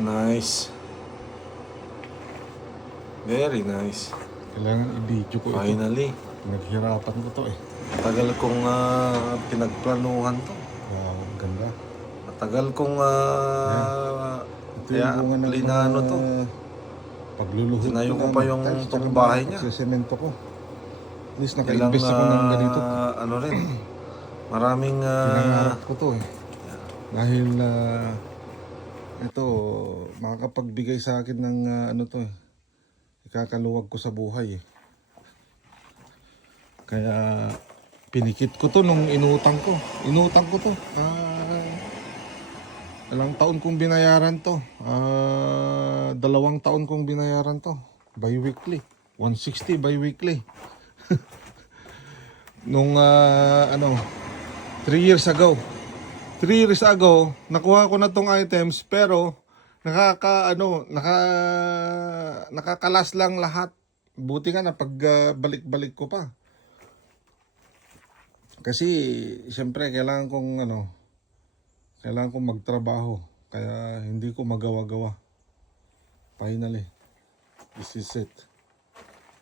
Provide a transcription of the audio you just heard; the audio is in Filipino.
Nice. Very nice. Kailangan i-video ko ito. Finally. Naghirapan ko to eh. Matagal kong pinagplanuhan to. Wow, ganda. Matagal kong Ito yung bunga ng plinano to. pagluluhod Tinayo ko pa yung tiles, itong tsaka bahay niya. pagsisemento ko. At least Ilang naka-invest ako ng ganito. ano rin. Maraming Pinangarap ko to eh. Dahil ito, makakapagbigay sa akin ng ano to eh. Ikakaluwag ko sa buhay eh. Kaya pinikit ko to nung inutang ko. Inutang ko to. Ilang taon kong binayaran to. 2 taon kong binayaran to. Bi-weekly. 160 bi-weekly. Nung 3 years ago. 3 years ago, nakuha ko na tong items pero nakakalas lang lahat. Buti nga na balik-balik ko pa. Kasi siyempre kailangan kong magtrabaho kaya hindi ko magawa-gawa. Finally, this is it.